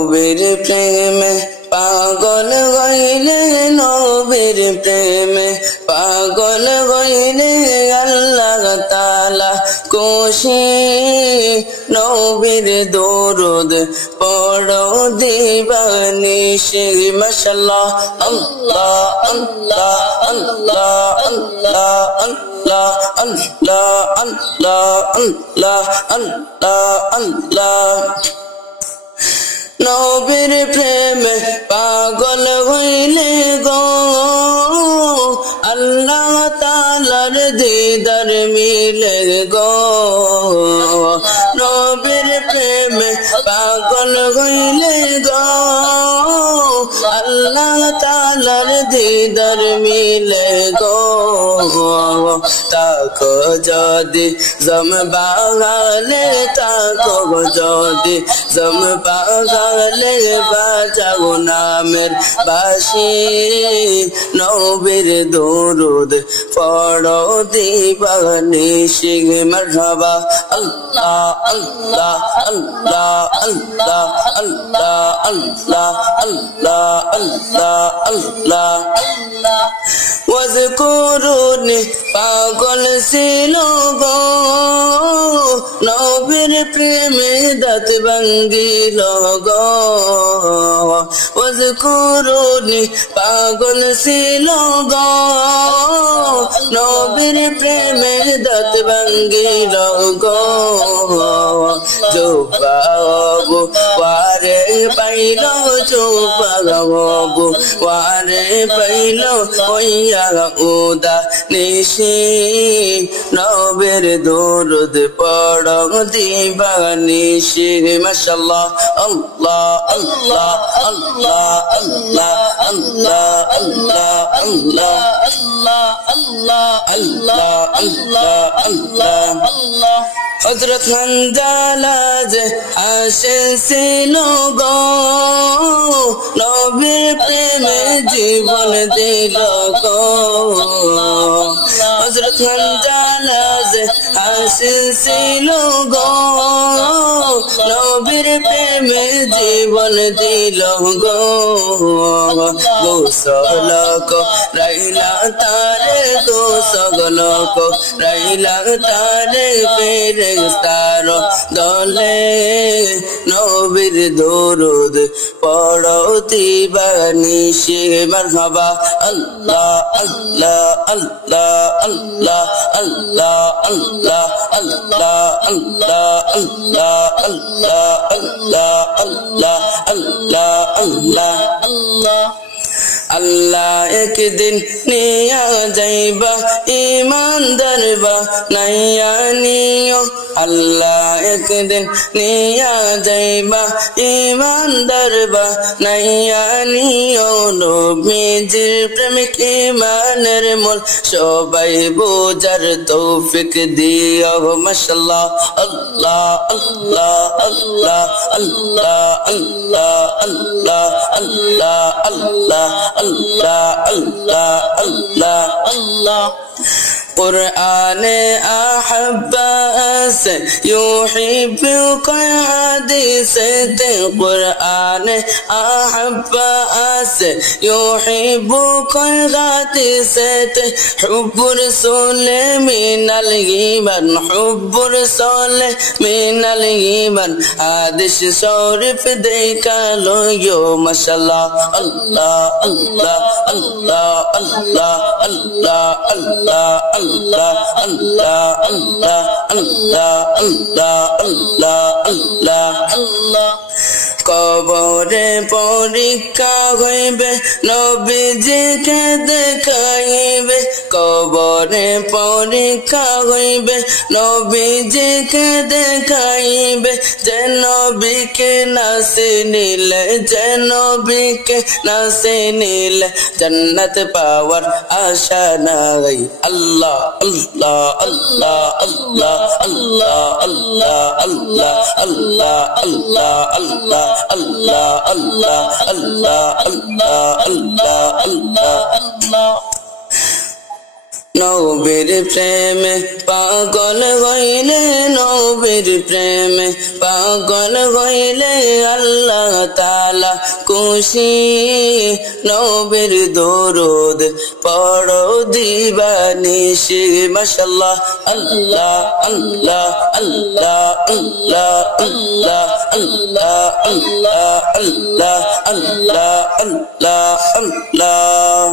নবীর প্রেমে পাগল হইলে নবীর প্রেমে পাগল হইলে আল্লাহ তাআলা খুশি নবীর দরুদ পড়ো দিবানিশি মাশাআল্লাহ আল্লাহ আল্লাহ আল্লাহ আল্লাহ আল্লাহ আল্লাহ আল্লাহ আল্লাহ আল্লাহ আল্লাহ নবীর প্রেমে পাগল হইলে গো আল্লাহ তাআলার দিদার মিলে গো নবীর প্রেমে পাগল হইলে গো আল্লাহ তাআলার দিদার মিলে গো তাকো যদি জম বাগালে তাকো যদি জম বাগালে বাজাও নামের বাঁশি নবীর দরুদ পড়ো দিবানিশি মারহাবা আল্লাহ আল্লাহ আল্লাহ আল্লাহ আল্লাহ আল্লাহ আল্লাহ আল্লাহ আল্লাহ আল্লাহ ওয়াজকুরুনি পাগল ছিল গো নবীর প্রেমে দাঁত ভাঙ্গিল গো ওয়াজকুরুনি পাগল ছিল গো নবীর প্রেমে দাঁত ভাঙ্গিল গো জোবাবু ওয়ারে পাইল জোবাবু ওয়ারে পাইল ওইয়া উদা নিশি নবীর দরুদ পড়ো দিবানিশি মাশাআল্লাহ আল্লাহ আল্লাহ আল্লাহ আল্লাহ আল্লাহ আল্লাহ আল্লাহ আল্লাহ আল্লাহ আল্লাহ আল্লাহ আল্লাহ হযরত হানজালাজ আশিক ছিল গো নবীর প্রেমে জীবন দিল গো হযরত হানজালাজ আশিক ছিল গো নবীর প্রেমে জীবন দিল গো গোসল কো রাইলা তারে গোসল কো রাইলা তারে ফেরেশতার দলে নবীর দরুদ পড়ো দিবানিশি মারহাবা আল্লাহ আল্লাহ আল্লাহ আল্লাহ আল্লাহ আল্লাহ আল্লাহ আল্লাহ আল্লাহ আল্লাহ আল্লাহ আল্লাহ আল্লাহ আল্লাহ আল্লাহ আল্লাহ একদিন নিয়া যাইবা ইমানদার বা নাইয়া নিও আল্লাহ একদিন নিয়া যাইবা ইমানদার বা নাইয়া নিও নবীজির প্রেমিক ইমানের মূল সবাই বোঝার তৌফিক দিও মাশাআল্লাহ আল্লাহ আল্লাহ আল্লাহ আল্লাহ আল্লাহ আল্লাহ আল্লাহ আল্লাহ আল্লাহ আল্লাহ আল্লাহ আল্লাহ কুরআনে আহাব্বাস ইউহিব্বুকা হাদিসে কুরআনে আহাব্বাস ইউহিব্বুকা হাদিসে হুব্বুর রাসূলে মিনাল ঈমান হুব্বুর রাসূলে মিনাল ঈমান হাদিস শরীফ দেখালো ইয়ো মাশাআল্লাহ আল্লাহ আল্লাহ আল্লাহ আল্লাহ আল্লাহ আল্লাহ আল্লাহ আল্লাহ আল্লাহ আল্লাহ আল্লাহ আল্লাহ আল্লাহ আল্লাহ কবরে পরীক্ষা হইবে নবীজিকে দেখাইবে কবরে পরীক্ষা হইবে নবীজিকে দেখাইবে যে নবীকে না চিনিলে যে নবীকে না চিনিলে জান্নাত পাওয়ার আশা নাই আল্লাহ আল্লাহ আল্লাহ আল্লাহ আল্লাহ আল্লাহ আল্লাহ আল্লাহ আল্লাহ আল্লাহ আল্লাহ আল্লাহ আল্লাহ আল্লাহ আল্লাহ আল্লাহ আল্লাহ নবীর প্রেমে পাগল হইলে নবীর প্রেমে পাগল হইলে আল্লাহ তাআলা খুশি নবীর দরুদ পড়ো দিবানিশি মাশাআল্লাহ আল্লাহ আল্লাহ আল্লাহ আল্লাহ আল্লাহ আল্লাহ আল্লাহ আল্লাহ আল্লাহ আল্লাহ আল্লাহ